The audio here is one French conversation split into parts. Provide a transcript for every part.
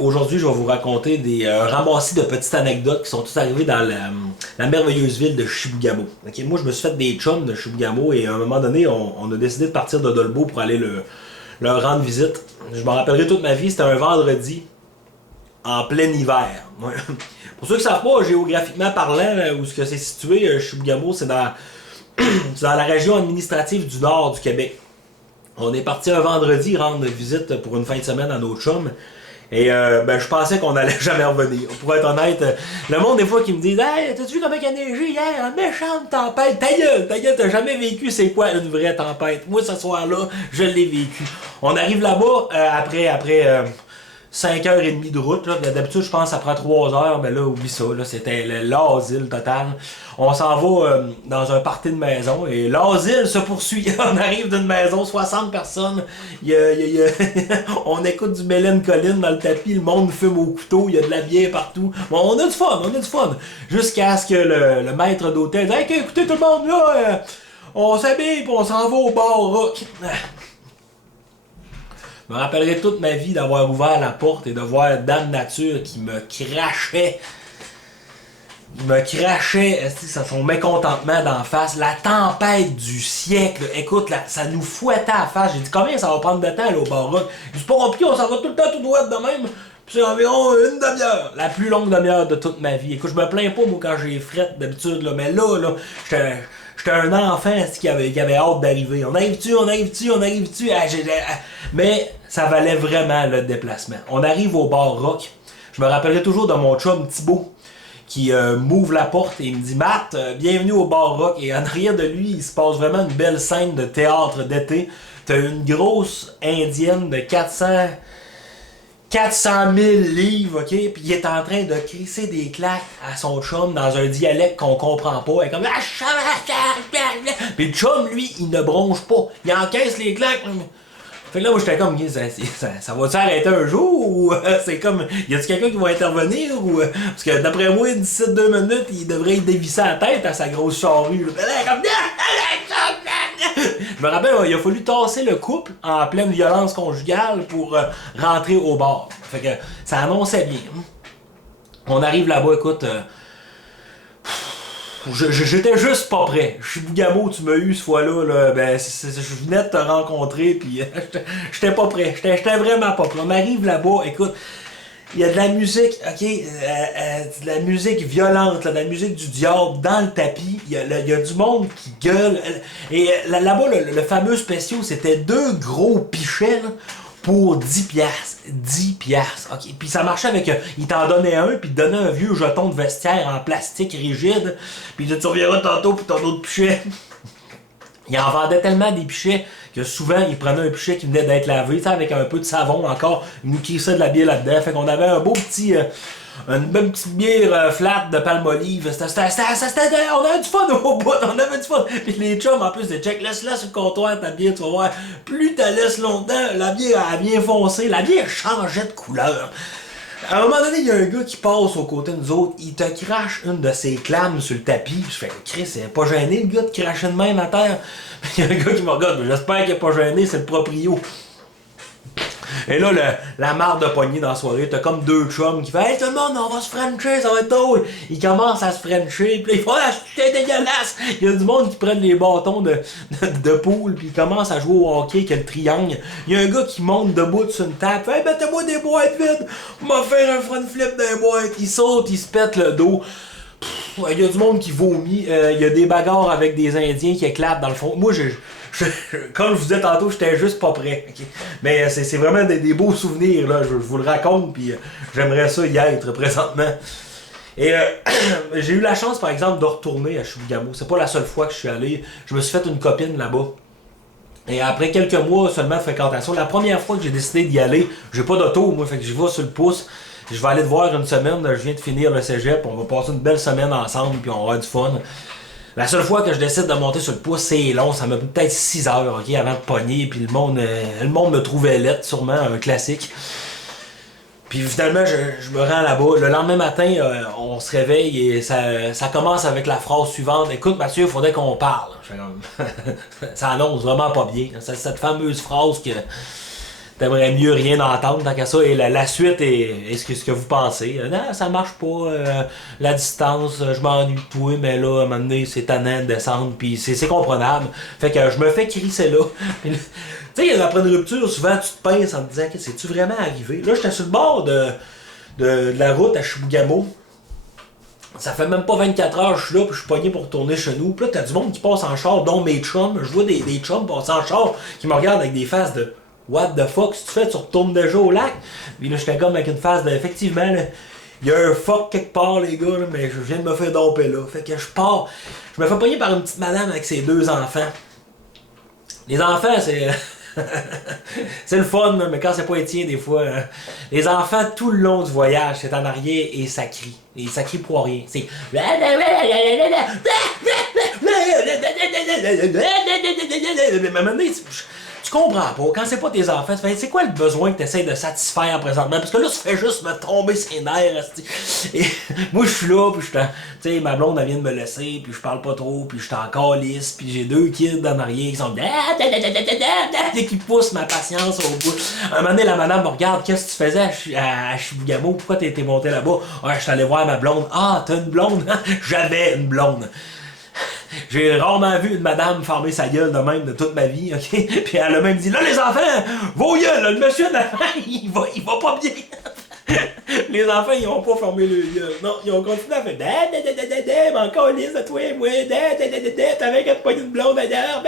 Aujourd'hui, je vais vous raconter des ramassis de petites anecdotes qui sont toutes arrivées dans la merveilleuse ville de Chibougamau. Ok, moi, je me suis fait des chums de Chibougamau et à un moment donné, on a décidé de partir de Dolbeau pour aller leur rendre visite. Je m'en rappellerai toute ma vie, c'était un vendredi en plein hiver. Ouais. Pour ceux qui ne savent pas, géographiquement parlant, où ce que c'est situé, Chibougamau, c'est dans la région administrative du nord du Québec. On est parti un vendredi rendre visite pour une fin de semaine à nos chums. Et je pensais qu'on allait jamais revenir. Pour être honnête, le monde des fois qui me dit Hey, t'as-tu vu comment il a neigé hier? Une méchante tempête. Ta gueule, t'as jamais vécu c'est quoi une vraie tempête? Moi, ce soir-là, je l'ai vécu. On arrive là-bas après 5h30 de route. Là. D'habitude, je pense que ça prend 3 heures. Ben là, oublie ça. Là, c'était l'asile total. On s'en va dans un party de maison et l'asile se poursuit. On arrive d'une maison, 60 personnes. On écoute du Mélène Colline dans le tapis. Le monde fume au couteau. Il y a de la bière partout. Bon, on a du fun. Jusqu'à ce que le maître d'hôtel dise Hey, écoutez tout le monde, là, on s'habille et on s'en va au bar rock. Je me rappellerai toute ma vie d'avoir ouvert la porte et de voir Dame Nature qui me crachait. Il me crachait son mécontentement d'en face. La tempête du siècle. Écoute, ça nous fouettait à la face. J'ai dit combien ça va prendre de temps là, au bar rock? C'est pas compliqué, on s'en va tout le temps tout droit de même. Puis c'est environ une demi-heure. La plus longue demi-heure de toute ma vie. Écoute, je me plains pas moi quand j'ai frette d'habitude, là, mais là, j'étais un enfant qui avait hâte d'arriver. On arrive-tu? Mais ça valait vraiment le déplacement. On arrive au bar rock. Je me rappellerai toujours de mon chum Thibaut qui m'ouvre la porte et il me dit Matt, bienvenue au bar rock. Et en arrière de lui, il se passe vraiment une belle scène de théâtre d'été. T'as une grosse indienne de 400 000 livres, ok? Puis il est en train de crisser des claques à son chum dans un dialecte qu'on comprend pas. Elle est comme Puis le chum, lui, il ne bronche pas. Il encaisse les claques. Fait que là, moi, j'étais comme, ça va-tu arrêter un jour? Ou c'est comme, y a-tu quelqu'un qui va intervenir? Ou, parce que d'après moi, d'ici 2 minutes, il devrait y dévisser la tête à sa grosse charrue. Je me rappelle, il a fallu tasser le couple en pleine violence conjugale pour rentrer au bar. Fait que ça annonçait bien. On arrive là-bas, écoute... J'étais juste pas prêt. Chibougamau, tu m'as eu ce fois-là. Là, je venais de te rencontrer, puis j'étais pas prêt. J'étais vraiment pas prêt. On arrive là-bas, écoute, il y a de la musique, ok, de la musique violente, là, de la musique du diable dans le tapis. Il y a du monde qui gueule. Et là-bas, le fameux spécial, c'était 2 gros pichets, là, pour 10 piastres. 10 piastres. OK. Puis ça marchait avec... il t'en donnait un, puis il te donnait un vieux jeton de vestiaire en plastique rigide. Puis tu reviendras tantôt pour ton autre pichet. Il en vendait tellement des pichets que souvent, il prenait un pichet qui venait d'être lavé, tu sais, avec un peu de savon encore. Il nous crissait de la bière là-dedans. Fait qu'on avait un beau petit... une bonne petite bière flat de Palmolive. On avait du fun au bout, on avait du fun. Puis les chums, en plus, de check, laisse-la sur le comptoir, ta bière, tu vas voir. Plus tu laisses longtemps, la bière a bien foncé, la bière changeait de couleur. À un moment donné, il y a un gars qui passe aux côtés de nous autres, il te crache une de ses clames sur le tapis. Je fais, Chris, il est pas gêné, le gars, de cracher de même à terre. Il y a un gars qui me regarde, j'espère qu'il est pas gêné, c'est le proprio. Et là, la marde de poignée dans la soirée, t'as comme 2 chums qui font Hey tout le monde, on va se frencher, ça va être drôle. Ils commencent à se frencher, puis ils font Ah, c'est dégueulasse. Il y a du monde qui prennent les bâtons de poule, puis ils commencent à jouer au hockey avec le triangle. Il y a un gars qui monte debout sur une table, fait Hey, mettez-moi des boîtes vite, on va faire un front flip dans les boîtes. Il saute, il se pète le dos. Il y a du monde qui vomit, il y a des bagarres avec des Indiens qui éclatent dans le fond. Moi, comme je vous disais tantôt, j'étais juste pas prêt. Okay? Mais c'est vraiment des beaux souvenirs, là. Je vous le raconte, puis j'aimerais ça y être présentement. Et j'ai eu la chance, par exemple, de retourner à Chibougamau. C'est pas la seule fois que je suis allé. Je me suis fait une copine là-bas. Et après quelques mois seulement de fréquentation, la première fois que j'ai décidé d'y aller, j'ai pas d'auto, moi, fait que j'y vais sur le pouce. Je vais aller te voir une semaine, je viens de finir le cégep, on va passer une belle semaine ensemble, puis on va avoir du fun. La seule fois que je décide de monter sur le pouce, c'est long, ça m'a peut-être 6 heures, ok, avant de pogner, puis le monde me trouvait laide, sûrement, un classique. Puis finalement, je me rends là-bas. Le lendemain matin, on se réveille et ça commence avec la phrase suivante. Écoute, Mathieu, il faudrait qu'on parle. Je fais comme... ça annonce vraiment pas bien. C'est cette fameuse phrase que t'aimerais mieux rien entendre tant qu'à ça. Et la suite est ce que vous pensez. Non, ça marche pas. La distance, je m'ennuie de toi, mais là, à un moment donné, c'est tannant de descendre, puis c'est comprenable. Fait que je me fais crisser là. Tu sais, après une rupture, souvent, tu te pinces en te disant, c'est-tu vraiment arrivé? Là, j'étais sur le bord de la route à Chibougamau. Ça fait même pas 24 heures que je suis là, puis je suis pogné pour retourner chez nous. Puis là, t'as du monde qui passe en char, dont mes chums. Je vois des chums passer en char qui me regardent avec des faces de What the fuck, si tu fais, tu retournes déjà au lac. Puis là, j'étais comme avec une face de. Effectivement, là, il y a un fuck quelque part, les gars, là, mais je viens de me faire domper là. Fait que je pars. Je me fais pogner par une petite madame avec ses 2 enfants. Les enfants, c'est. C'est le fun, mais quand c'est pas les tiens, des fois. Les enfants, tout le long du voyage, c'est en arrière et ça crie. Et ça crie pour rien. C'est. Mais maintenant, tu comprends pas. Quand c'est pas tes enfants, tu fais, c'est quoi le besoin que tu essaies de satisfaire présentement? Parce que là, ça fait juste me tomber ses nerfs. Et moi, je suis là, puis tu sais, ma blonde, elle vient de me laisser, puis je parle pas trop, puis je suis encore lisse, puis j'ai 2 kids en arrière qui sont qui poussent ma patience au bout. Un moment donné, la madame me regarde, qu'est-ce que tu faisais à Chibougamau? Pourquoi t'es monté là-bas? Ah, je suis allé voir ma blonde. Ah, t'as une blonde? J'avais une blonde. J'ai rarement vu une madame fermer sa gueule de même de toute ma vie, ok? Puis elle a même dit, là les enfants, vos gueules, là, le monsieur de la fin, il va pas bien. Les enfants, ils ont pas fermé le gueule. Non, ils ont continué à faire mais encore lisse de toi, moi, t'avais qu'à te pogner une blonde d'ailleurs,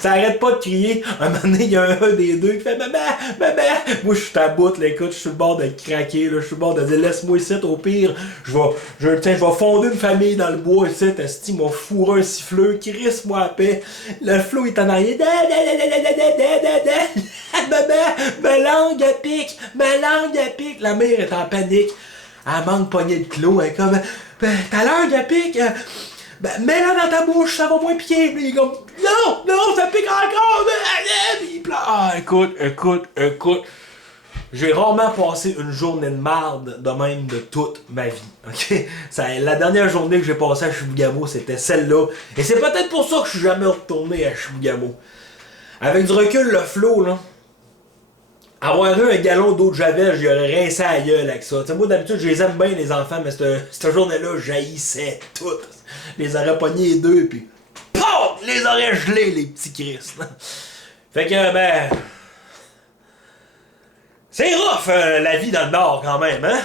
ça arrête pas de crier. Un moment donné, il y a un des deux qui fait maman. Moi, je suis à bout, là, écoute, je suis sur le bord de craquer, là, je suis sur le bord de dire laisse-moi ici, au pire, je vais fonder une famille dans le bois ici, t'as m'a fourré un siffleux, crisse-moi à paix. Le flot est en arrière. Ma langue à pique, la mère est en panique. Elle manque pogner de clous, elle est comme ta langue à pique, mets-la dans ta bouche, ça va moins piquer. Puis il est comme non, ça pique encore. Puis il pleure. Ah, écoute. J'ai rarement passé une journée de marde de même de toute ma vie. Ok? La dernière journée que j'ai passée à Chibougamau, c'était celle-là. Et c'est peut-être pour ça que je suis jamais retourné à Chibougamau. Avec du recul, le flow, là. Avoir eu un galon d'eau de javel, j'aurais rincé à la gueule avec ça. T'sais, moi, d'habitude, je les aime bien, les enfants, mais cette journée-là, j'haïssais toutes. Les aurais pognés les deux, puis POUM! Les aurais gelés, les petits Christ. Fait que, c'est rough, la vie dans le Nord, quand même, hein?